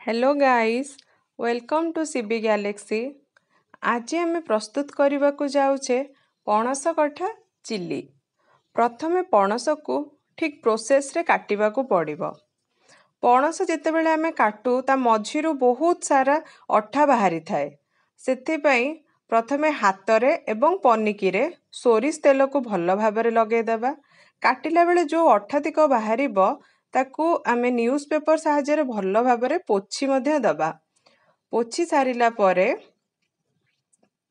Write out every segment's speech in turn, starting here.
Hello guys, welcome to CB galaxy. आज आम प्रस्तुत करने को जाऊे पणस कठा चिली। प्रथमे पणस को ठीक प्रोसेस रे काटिबा को पड़िबो। पणस जेतेबेले आमे काटू ता मझिरु बहुत सारा अठा बाहरी थाए। सेथिपाई प्रथमे हातरे एवं पनिकीरे सोरिष तेल को भल भाबरे लगे देबा। काटिला बेले जो अठातिक बाहरिबो ताकू आमे न्यूज पेपर साहाय्य भल भाबरे पोछि मध्य दबा। पोछि सारिला परे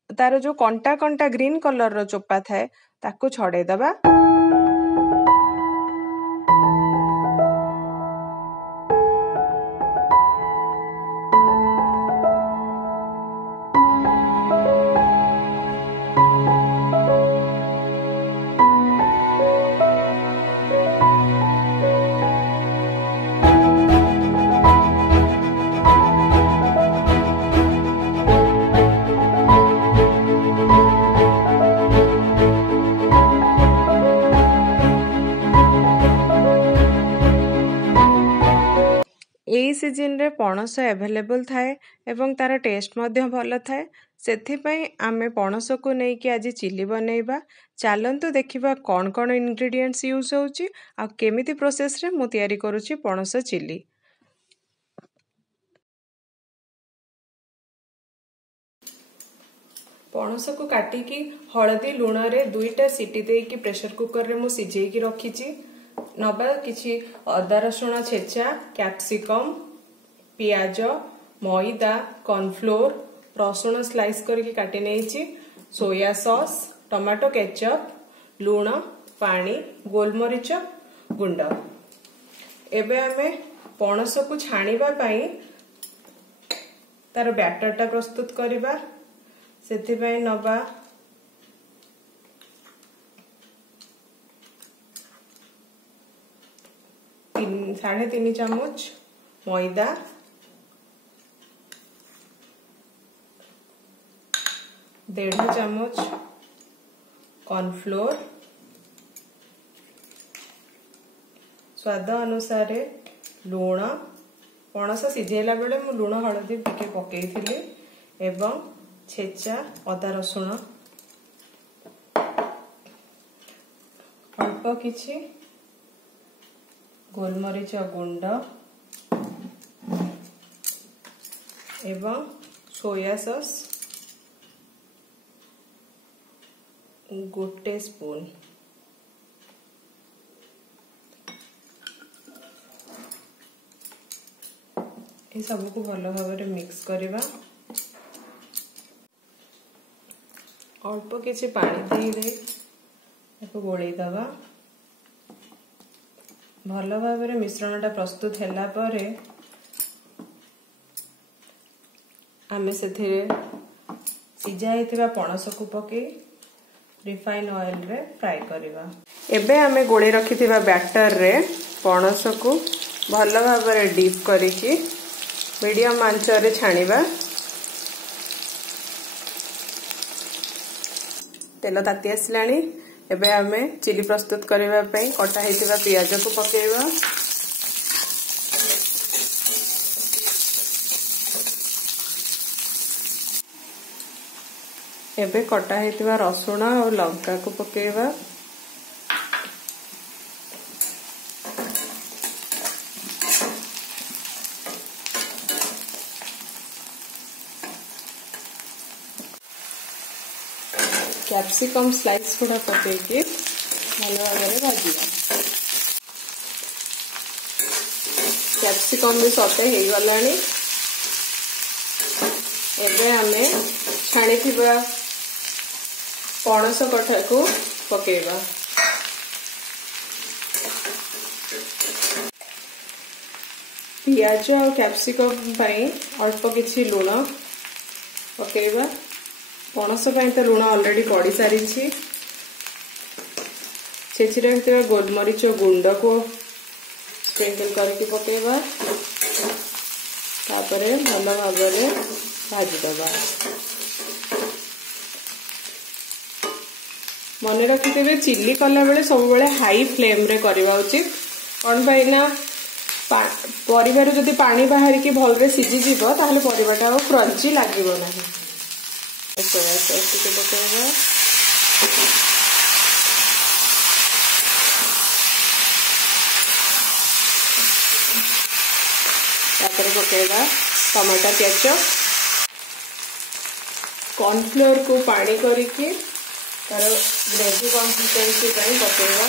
तार जो कंटा कंटा ग्रीन कलर रो चोपा थाए ताकू छड़े दबा। एई सीजन रे पणस अवेलेबल थाए एवं तार टेस्ट मध्य भल थाए। सेथिपाई आमे पणस को नेकी आज चिली बनैबा। चलंतु देखिबा कौन कौन इंग्रेडिएंट्स यूज होउची आ केमिति प्रोसेस रे मु तयारी करूची पणस चिली। पणस को काटिकी हळदी लुण रे 2टा सीटी देकी प्रेशर कुकर रे मु सिझेकी रखीची। नबा किछि अदा रसुण छेचा, कैप्सिकम, पियाज, मैदा, कॉर्नफ्लोर, रसुण स्लाइस करके काटी नेइची, सोया सॉस, टमाटो केचप, लुण, पानी, गोलमरीच गुंड। एबे आमे पणस को छाणीबा पई तार बैटरटा प्रस्तुत करिबा। सेथिपाई नबा 3.5 चामच मैदा, 1.5 चामच कॉर्नफ्लोर, स्वाद अनुसार लुण। पणस सिझेला बेले मु लुण हळदी टिके पकेइथिली एवं छेचा अदा रसुण, अल्प किछि गोलमरीच गुंड एवं सोया सॉस 1 स्पून। ये सब को भल भाव मिक्स करवा। अल्प किछि पानी दे गोलई दबा। भल भाव मिश्रणटा प्रस्तुत हैला परे आमे सेथिरे सिझा हेतिबा पणस को पके रिफाइन ऑयल रे फ्राई करवा। एबे आमे गोले रखिथिबा बैटर रे पणस को भल भाव डीप करिकी मीडियम आंच रे छाणीबा। तेल ताती आसलानी। एबे आमे चिली प्रस्तुत करबा पई कटा हेतिबा पियाज को पकेइबा। एबे कटा हेतिबा रसुण और लंका को पकेइबा। कैप्सिकम स्लाइस गुड़ा पकेइकी भल भाव भाजिबा। कैप्सिकम भी सते हो गलानी। एबे आमे छाणीथिबा पणस कठा को पकेइबा। पियाज और कैप्सिकम पई अल्प किछि लुण पकेइबा। पणस पई तो लुण ऑलरेडी पड़ी सारी। छेचिरा गोलमरीच गुंड को स्प्रिंकल करके पकेइबा। तापरे भल भाव भाजी दबा। मन रखिथे चिली कला बेले सब बेले हाई फ्लेम रे करवा उचित। कौन पाई ना परिवार जदि पानी बाहर की भलरे सीझी जीव ताहले परिवाटा और क्रंची लागिबो नाही। सोया सॉस टिके पकेଇବା तापर पकेଇବା टमाटो केचप कॉर्नफ्लोर को पानी करके तार ग्रेवी कंसिस्टेंसी पकेଇବା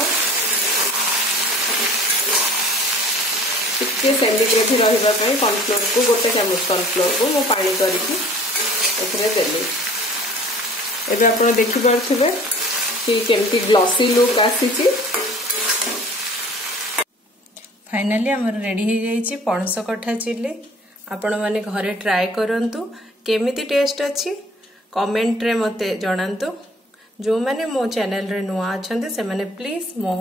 टिके सेमी ग्रेवी रहिबा पई कॉर्नफ्लोर को गोटे चामच कॉर्नफ्लोर को मो पानी करके एथरे देली। एबे आपण देखि पारथिबे कि केमती ग्लॉसी लुक आसीची। फाइनली हमर रेडी हो जाइए पणस कठा चिली। आपण माने घरे ट्राए करंतु केमिति टेस्ट अछि कमेंट रे मते जणांतु। जो माने मो चैनल रे नुआ अछंते से माने प्लीज मो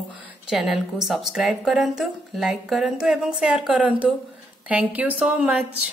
चैनल को सब्सक्राइब करंतु, लाइक करंतु एवं शेयर करंतु। Thank you so much.